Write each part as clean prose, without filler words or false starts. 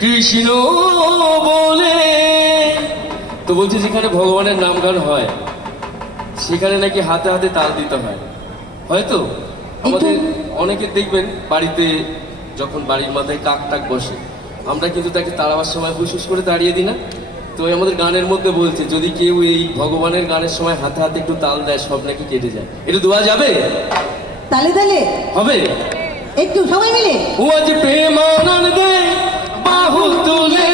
কৃষ্ণ বলে তো বলছে যেখানে ভগবানের নাম গান হয় সেখানে নাকি হাতে হাতে তাল দিতে হয়। হয়তো আমাদের অনেকে দেখবেন বাড়িতে যখন বাড়ির মাথায় কাক টাক বসে আমরা কিন্তু তাকে তাড়াবার সময় হুসহুস করে তাড়িয়ে দিই না। তো আমাদের গানের মধ্যে বলছে যদি কেউ এই ভগবানের গানের সময় হাতে হাতে একটু তাল দেয় সব নাকি কেটে যায়। একটু দেওয়া যাবে? তালে তালে হবে একটু সবাই মিলে। ও আজ প্রেমানন্দে বাহু তুলে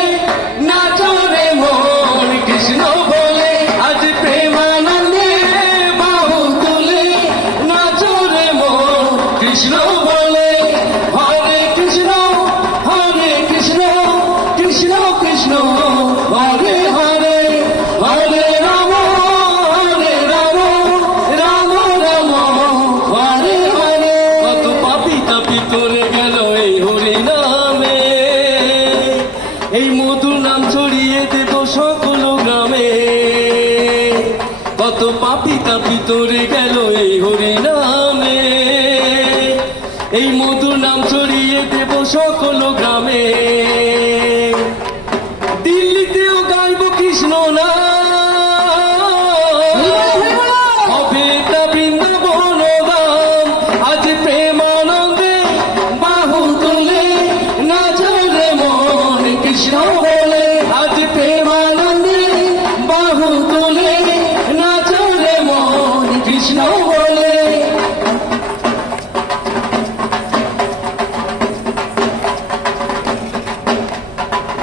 নাচো রে মন কৃষ্ণ বলে। আজ প্রেমানন্দে বাহু তুলে নাচো রে মন কৃষ্ণ বলে। হরে কৃষ্ণ কৃষ্ণ কৃষ্ণ হরে হরে হরে রাম রাম রাম হরে হরে। কত পাপি তাপি করে গেল এই হরি নামে, এই মধুর নাম ছড়িয়ে দেব সকল গ্রামে। কত পাপি তাপি তোরে গেল এই হরি নামে, এই মধুর নাম ছড়িয়ে দেব সকল গ্রামে। দিল্লিতেও গাইব কৃষ্ণ নাম, হবে তা বৃন্দাবন ধাম। আজ প্রেমানন্দে বাহু তুলে নাচো রে মন কৃষ্ণ বলে। আজ প্রেমানন্দে বাহু তুলে নাচো রে মন কৃষ্ণ বলে।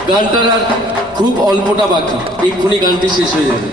গানটার আর খুব অল্পটা বাকি, এক্ষুনি গানটি শেষ হয়ে যাবে।